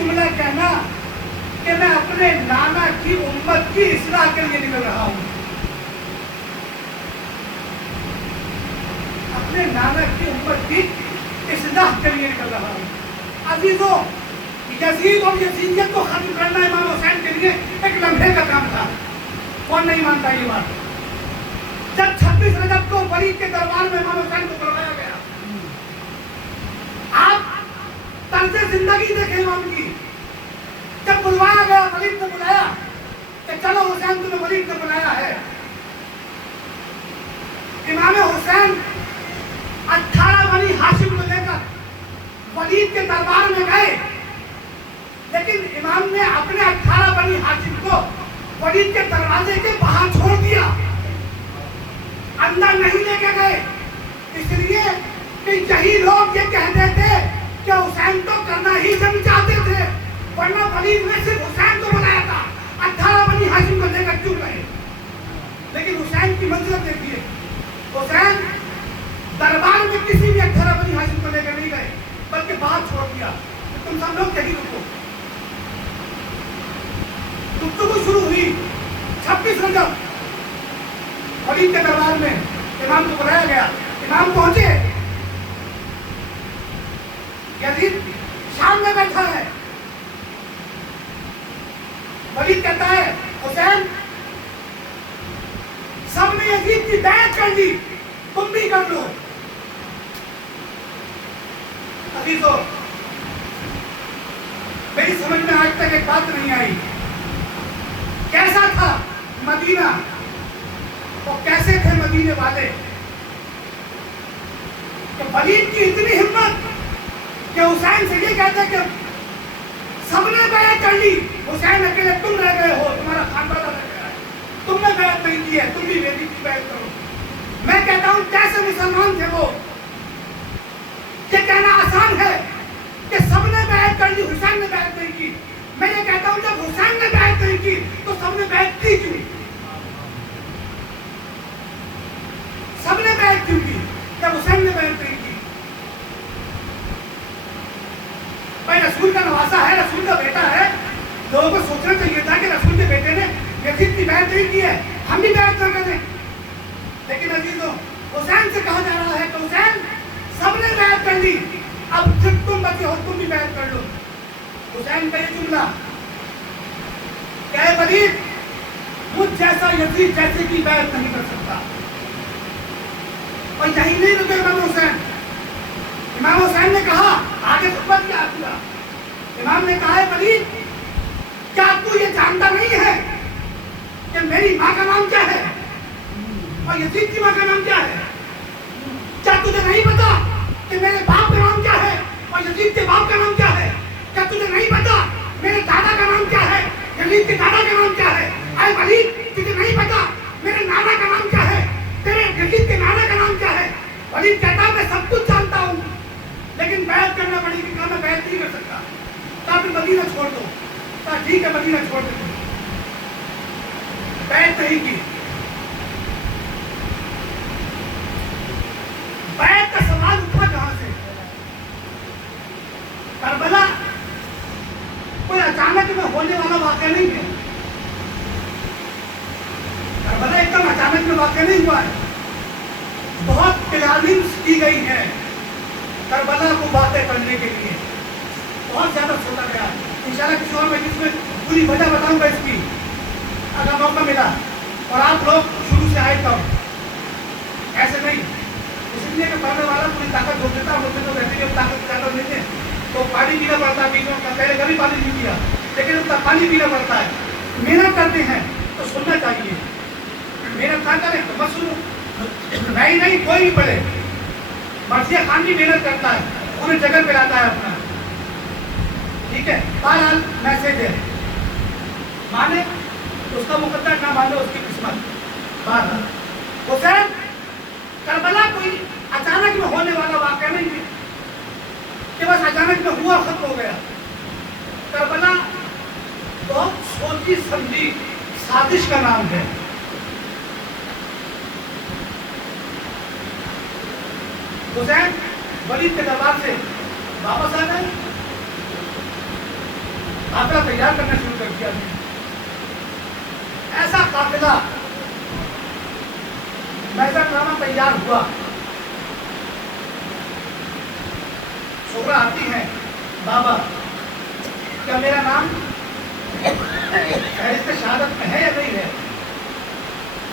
جملہ کہنا کہ میں اپنے نانا کی امت کی اصلاح کے لیے نکل رہا ہوں. اپنے نانا کی امت کی اصلاح کے لیے نکل رہا ہوں. عزیزوں، یزید اور یزیدیت کو ختم کرنا امام حسین کے لیے ایک لمحے کا کام تھا. کون نہیں مانتا یہ بات؟ جب 26 رجب کو ولید کے دربار میں امام حسین کو بلوایا گیا، آپ طرز زندگی دیکھیں امام کی. جب بلوایا گیا، ولید نے بلایا کہ چلو حسین تمہیں ولید نے بلایا ہے. امام حسین 18 بنی ہاشم کو لے کر ولید کے دربار میں گئے، لیکن امام نے اپنے 18 بنی ہاشم کو ولید کے دروازے کے باہر چھوڑ دیا، اندر نہیں لے کے گئے. اس لیے کہ یہی لوگ یہ کہتے تھے کہ حسین تو کرنا ہی جنگ چاہتے تھے، ورنہ ولید نے صرف حسین کو بلایا تھا، 18 بنی ہاشم کو لے کر کیوں گئے؟ لیکن حسین کی منزلت دیکھیے، حسین دربار میں کسی بھی 18 بنی ہاشم کو لے کر نہیں گئے، بلکہ باہر چھوڑ دیا. تم سب لوگ یہی رکو. گفتگو شروع ہوئی. 26 رجب ولید کے دربار میں امام کو بلایا گیا. امام پہنچے، یزید شام میں بیٹھا ہے. ولید کہتا ہے حسین سب نے یزید کی بیعت کر لی، تم بھی کر لو. عزیزو، میری سمجھ میں آج تک ایک بات نہیں آئی، کیسا تھا مدینہ اور کیسے تھے مدینے والے کہ ولید کی اتنی ہمت کہ حسین سے یہ کہتے کہ سب نے بیعت کر لی، حسین اکیلے تم رہ گئے ہو، تمہارا خاندان رہ گیا ہے، تم نے بیعت نہیں کی ہے، تم بھی میری کی بیعت کرو. میں کہتا ہوں کیسے مسلمان تھے وہ. یہ کہنا آسان ہے کہ سب نے بیعت کر لی، حسین نے بیعت نہیں کی. میں یہ کہتا ہوں جب حسین نے بیعت نہیں کی تو سب نے بیعت کی کیوں؟ سب نے بیعت کیوں کی جب حسین نے بیعت نہیں کی؟ بھائی رسول کا نواسا ہے، رسول کا بیٹا ہے، لوگوں کو سوچنا چاہیے تھا کہ رسول کے بیٹے نے یزید کی بیعت نہیں کی ہے، ہم بھی بیعت نہ کریں. لیکن عزیزوں، حسین سے کہا جا رہا ہے کہ حسین سب نے بیعت کر لی، اب جب تم بچے ہو تم بھی بیعت کر لو. حسین کا یہ جملہ کہ اے ولید، مجھ جیسا یزید جیسے کی بیعت نہیں کر سکتا. اور یہی نہیں رکے امام حسین. امام حسین نے کہا، آگے خطبہ کیا کیا؟ امام نے کہا ہے ولید، کیا تو یہ جانتا نہیں ہے کہ میری ماں کا نام کیا ہے اور یزید کی ماں کا نام کیا ہے؟ کیا تجھے نہیں پتا کہ میرے باپ کا نام کیا ہے اور یزید کے باپ کا نام کیا ہے؟ کیا تجھے نہیں پتا میرے دادا کا نام کیا ہے، یزید کے دادا کا نام کیا ہے؟ اے ولید، تجھے نہیں پتا میرے نانا کا نام کیا ہے، تیرے یزید کے نانا کا نام کیا ہے؟ ولید کہتا میں سب کچھ جانتا ہوں، لیکن بیعت کرنا پڑے گی. کہا میں بیعت نہیں کر سکتا. کہا پھر مدینہ چھوڑ دو. کہا ٹھیک ہے مدینہ چھوڑ دو. بیعت نہیں کی. بیعت کا سوال اٹھا کہاں سے؟ کربلا کوئی اچانک میں ہونے والا واقعہ نہیں ہے. کربلا ایک دم اچانک میں واقعہ نہیں ہوا ہے. بہت پلاننگ کی گئی ہے کربلا کو واقع کرنے کے لیے. بہت زیادہ سوچا گیا ہے. انشاءاللہ کسی اور مجلس میں پوری وجہ بتاؤں گا اس کی اگر موقع ملا اور آپ لوگ شروع سے آئے تب. ایسے نہیں، اس لیے کہ پڑھنے والا پوری طاقت چھوڑ دیتا. ہم لوگ تو کہتے ہیں طاقت زیادہ لیتے ہیں تو پانی پینا پڑتا ہے. بیچوں کا پہلے کبھی پانی نہیں پیا، لیکن اب تک پانی پینا پڑتا ہے. محنت کرتے ہیں تو سننا چاہیے. محنت نہ کریں تو مت سنو. نہیں کوئی نہیں پڑھے. مرثیہ خان بھی محنت کرتا ہے، پورے جگہ پہ لاتا ہے اپنا. ٹھیک ہے، بہرحال میسج ہے، مانے اس کا مقدر، نہ مانے اس کی قسمت. بہرحال حسین، کربلا کوئی اچانک میں ہونے والا واقعہ نہیں ہے کہ بس اچانک میں ہوا ختم ہو گیا. کربلا بہت سوچی سمجھی سازش کا نام ہے. حسین ولید کے دربار سے واپس آ گئے. तैयार करना शुरू कर दिया। ऐसा काफिला मैदान तैयार हुआ। शोभा आती है, बाबा क्या मेरा नाम फहरिस्त शहादत में है या नहीं है,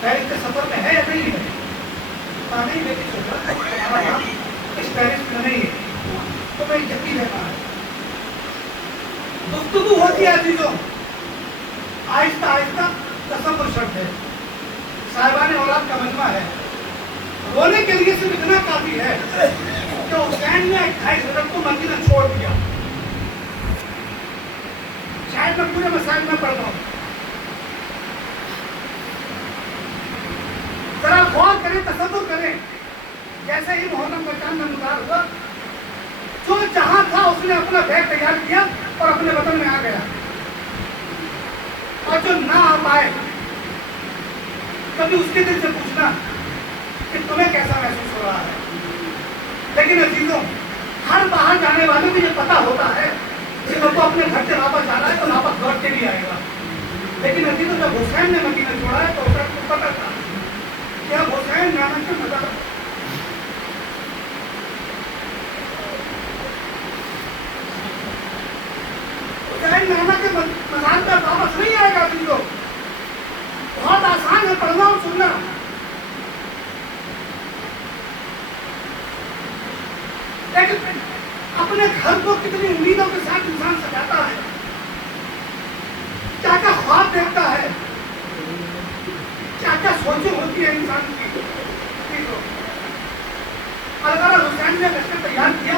फहरिस्त सफर में है या नहीं है? नहीं बेटी शोभा, हमारा नाम इस फहरिस्त में नहीं है, तो मैं जल्दी रहना है। गुफ्तगू होती है चीजों, आहिस्ता आहिस्ता तसव्वुर शब्द है, साहिबान औलाद का मजमा है। रोने के लिए सिर्फ इतना काफी है कि हुसैन ने 28 रजब को मदीना छोड़ दिया। शायद मैं पूरे मसाइल में पढ़ रहा हूँ, जरा गौर करें, तसव्वुर करें। जैसे ही मुहर्रम का चांद नमदार हुआ, जो जहां था उसने अपना बैग तैयार किया और अपने वतन में आ गया। और जो ना आ पाए, कभी उसके दिल से पूछना कि तुम्हें कैसा महसूस हो रहा है। लेकिन अजीजों, हर बाहर जाने वाले को ये पता होता है कि वो अपने घर से वापस जाना है तो वापस लौट के भी आएगा। लेकिन अजीजों, जब हुसैन ने मदीना छोड़ा है तो हुसैन को पता था कि अब हुसैन नाना से मजा नाना के मजाक पर वापस नहीं आएगा। अजीजों, बहुत आसान है पढ़ना और सुनना। लेकिन अपने घर को कितनी उम्मीदों के साथ इंसान सजाता है, क्या क्या ख्वाब देखता है, क्या क्या सोचें होती है इंसान की। अगर हुसैन ने लश्कर तैयार किया,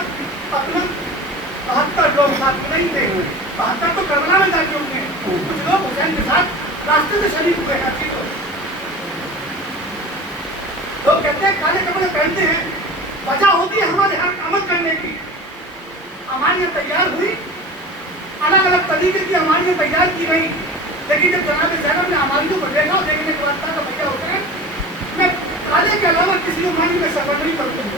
अपना 72 लोग साथ नहीं थे, 72 तो करबला में जाके होंगे, कुछ लोग हुसैन के साथ रास्ते से शरीक हुए हैं। लोग कहते हैं काले कपड़े पहनते हैं, वजह होती है हमारे हर आमद करने की। अमानियाँ तैयार हुई, अलग अलग तरीके की अमानियाँ तैयार की गई। लेकिन जब जनाब ज़ैनब ने अमानियों को देखा, देखने के बाद कहा भैया हुसैन, मैं काले के अलावा किसी अमानी में सफर नहीं करूँगा।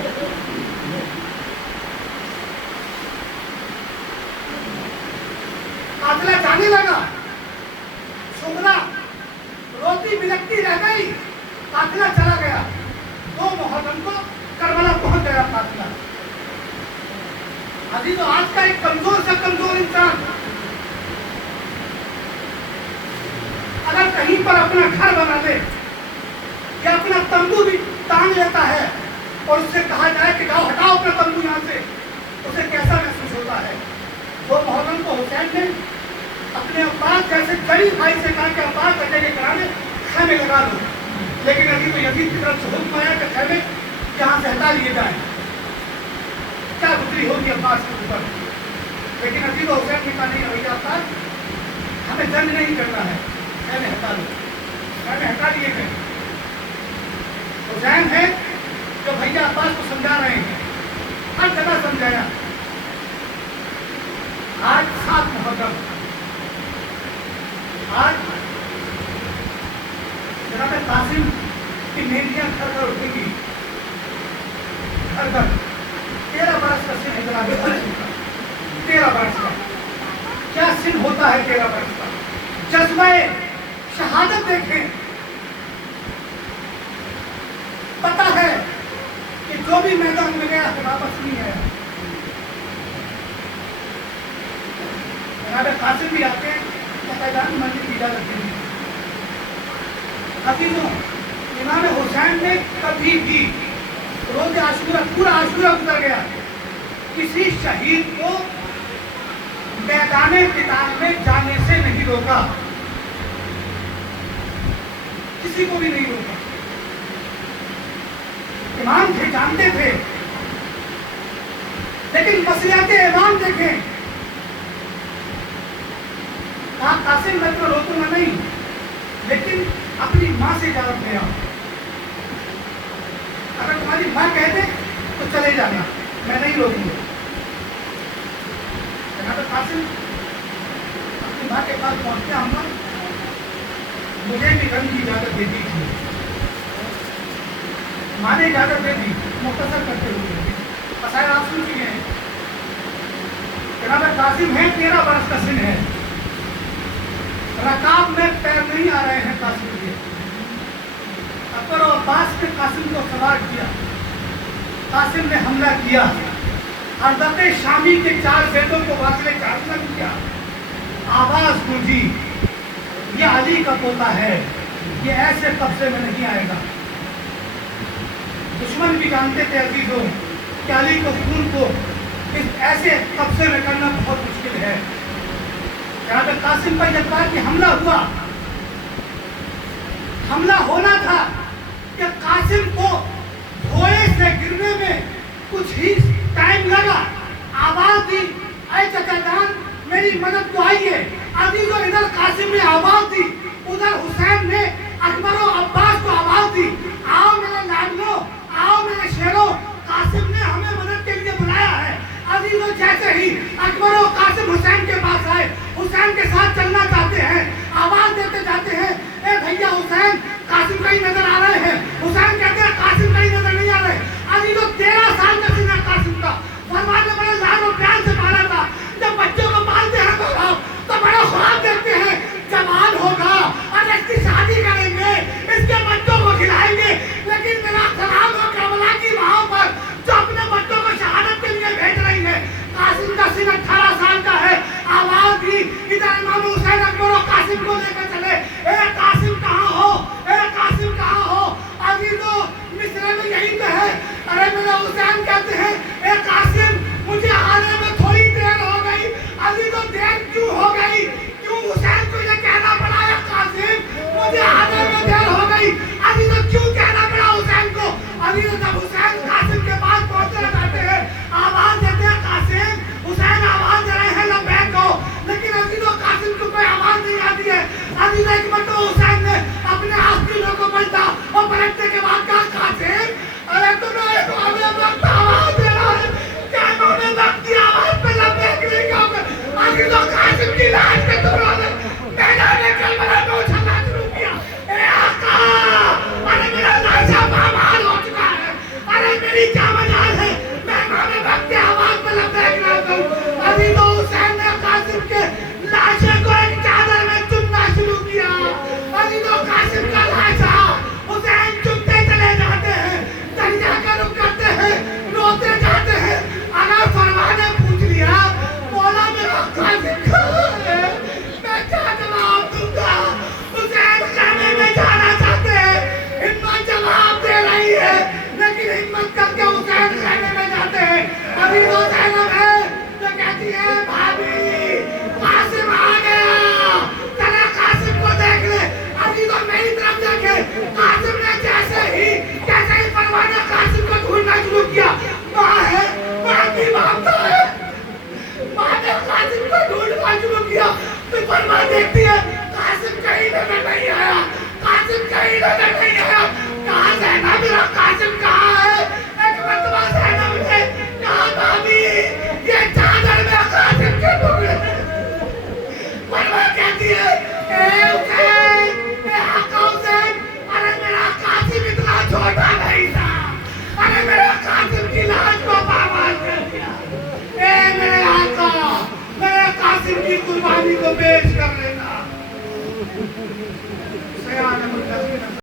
काफिला जाने लगा, शुभ्रा रोती बिलखती रह गई, काफिला चला गया। 2 मुहर्रम को करबला पहुंच गया काफिला। अभी तो आज का एक कमजोर से कमजोर इंसान अगर कहीं पर अपना घर बना ले या अपना तंबू भी टांग लेता है और उससे कहा जाए कि जाओ हटाओ अपना तंबू यहाँ से, उसे कैसा महसूस होता है। 2 मुहर्रम को हुसैन ने अपने अब्बास जैसे गरीब भाई से कहा कि अब्बास बच्चे के कराने खैमे लगा दो। लेकिन अभी तो यजीद की तरफ से हुक्म आया कि खैमे यहाँ से हटा लिए जाए। क्या गुजरी होगी अब्बास के ऊपर। लेकिन अजीब हुसैन ने कहा नहीं भैया अब्बास, हमें जंग नहीं करना है, खैमे हटा लो। खैमे हटा लिए गए। हुसैन है जो भैया अब्बास को समझा रहे हैं, हर जगह समझाया। आज 7 मुहर्रम, आज जनाब कासिम की मेहंदियां घर घर उठेगी, घर घर। 13 बरस का सिन है जनाब कासिम का, 13 बरस का। क्या सिन होता है 13 बरस का। जज्बे शहादत देखें, पता है कि जो भी मैदान में गया तो वापस नहीं आया। जनाब कासिम भी आते हैं, मैदान मस्जिद की इजाजत दी। हकीमों, इमाम हुसैन ने कभी भी रोज आशूरा, पूरा आशूरा गुजर गया, किसी शहीद को मैदान किताब में जाने से नहीं रोका, किसी को भी नहीं रोका। इमाम थे, जानते थे, लेकिन मसलियात इमाम देखें। कहा कासिम मैं तो रोकूंगा नहीं, लेकिन अपनी माँ से इजाजत ले आओ। अगर तुम्हारी माँ कह दे तो चले जाना, मैं नहीं रोकूंगा। जनाब कासिम अपनी माँ के पास पहुंचते हम मुझे भी रंग की इजाजत दे दी थी। माँ ने इजाजत दे दी, मुख्तसर करते हुए मसाइल आप सुन चुके हैं। जनाब कासिम है, 13 बरस का सिन है। रकाब में पैर नहीं आ रहे हैं कासिम के। अकबर और अब्बास ने कासिम को सवार किया, कासिम ने हमला किया, हरदत शामी के 4 बेटों को वाकिले चारसन किया। आवाज गूंजी, ये अली का पोता है, ये ऐसे कब्जे में नहीं आएगा। दुश्मन भी जानते थे अजीजों कि अली को खून को इस ऐसे कब्जे में करना बहुत मुश्किल है। जहां तक कासिम पर जब बात कि हमला हुआ, हमला होना था कि कासिम को धोए से गिरने में कुछ ही टाइम लगा। आवाज दी, ऐ चचा जान मेरी मदद को आइए। अजीजों इधर कासिम ने आवाज दी, उधर हुसैन ने अकबर और अब्बास को आवाज दी, आओ मेरे लाडलो, आओ मेरे शेरों, कासिम ने हमें मदद के लिए बुलाया है। अजीजों जैसे ही अकबर और कासिम हुसैन के पास आए, हुसैन के साथ चलना चाहते हैं, आवाज देते जाते हैं, ए भैया हुसैन, कासिम कहीं नजर आ रहे हैं। हुसैन कहते हैं कासिम कहीं नजर नहीं आ रहे। अजीजों 13 साल का सीना कासिम का, फरमान ने बड़े लाड और प्यार से पाला था। जब बच्चों को पालते हैं तो बड़ा ख्वाब देखते हैं, जवान होगा और इसकी शादी करेंगे, इसके बच्चों को खिलाएंगे। लेकिन मेरा सलाम हो करबला की माँ पर जो अपने बच्चों को शहादत के लिए भेज रही है। कासिम का सीन 18 साल का है। आवाज दी, इधर इमाम हुसैन अकबर और कासिम को लेकर